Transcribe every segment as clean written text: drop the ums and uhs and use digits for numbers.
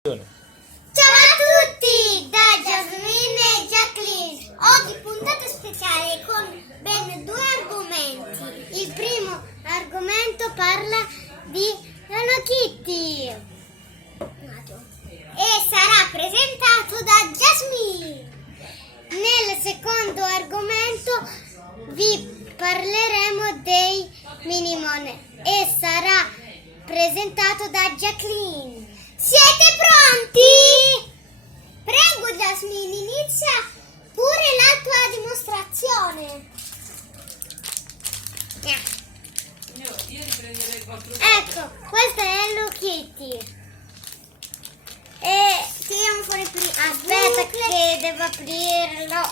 Ciao a tutti da Jasmine e Jacqueline. Oggi puntata speciale con ben due argomenti. Il primo argomento parla di Hello Kitty e sarà presentato da Jasmine. Nel secondo argomento vi parleremo dei Minimon e sarà presentato da Jacqueline. Siete pronti? Prego Jasmine, inizia pure la tua dimostrazione. Io riprenderei 4. Ecco, questa è Hello Kitty. E tiriamo fuori prima. Aspetta che devo aprirlo.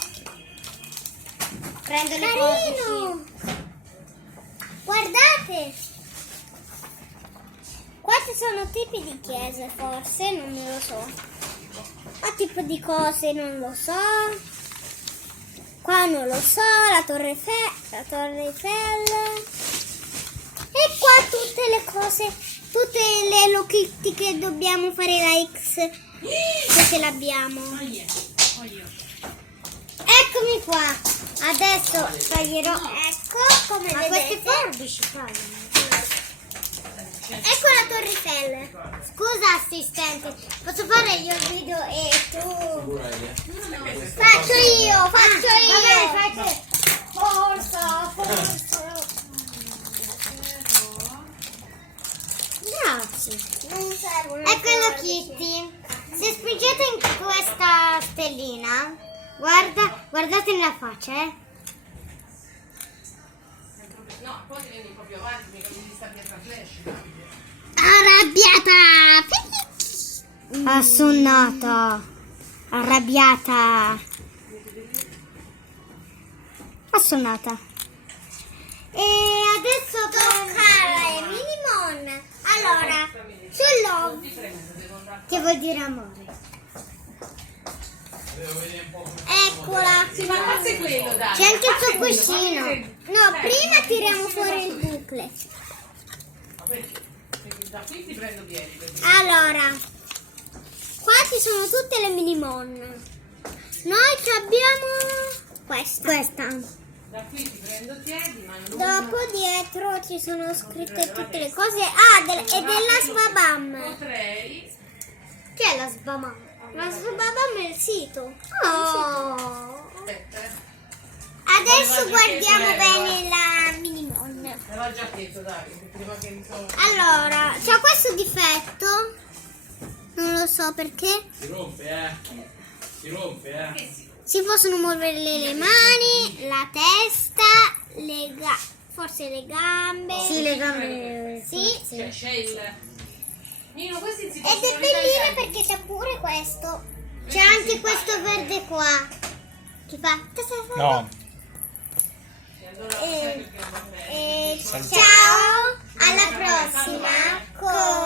Prendo le cose. Guardate. Questi sono tipi di chiese, forse, non lo so. Ma tipo di cose non lo so. Qua non lo so, la Torre Eiffel. E qua tutte le cose, tutte le Hello Kitty che dobbiamo fare la X, perché l'abbiamo. Eccomi qua. Adesso toglierò, ecco, come vedete. Queste forbici parlano. Ecco la Torre Eiffel. Scusa assistente, posso fare io il video e tu? Faccio io. Vabbè, fai te. Forza. Grazie. Non servono. Ecco Hello Kitty. Se spingete in questa stellina, guardate nella faccia, No, poi ti vieni proprio avanti, mica mi sta pietra flash. Arrabbiata. Assonnata. Arrabbiata. Assonnata. E adesso tocca ai Minimon. Allora, sul love, che vuol dire amore. Eccola. Ma forse quello, dai. C'è anche il suo cuscino. No, prima tiriamo fuori il bucle. Da qui ti prendo piedi. Allora, qua ci sono tutte le Minimon. Noi ci abbiamo questa. Da qui ti prendo piedi, ma non. Dopo dietro ci sono scritte tutte le cose. E della Sbabam. Potrei. Che è la Sbabam? La Sbabam è il sito. Oh. Aspetta. Adesso guardiamo bene la Minimon. L'aveva già detto, dai, prima che mi sono. Allora, c'ha questo difetto. Non lo so perché. Si rompe, eh. Si possono muovere le mani, la testa, forse le gambe. Sì, le gambe. Sì. C'è il. Nino, questi si Ed possono è bellino perché c'è pure questo. C'è anche questo verde qua. Che fa. No. Ciao, alla prossima.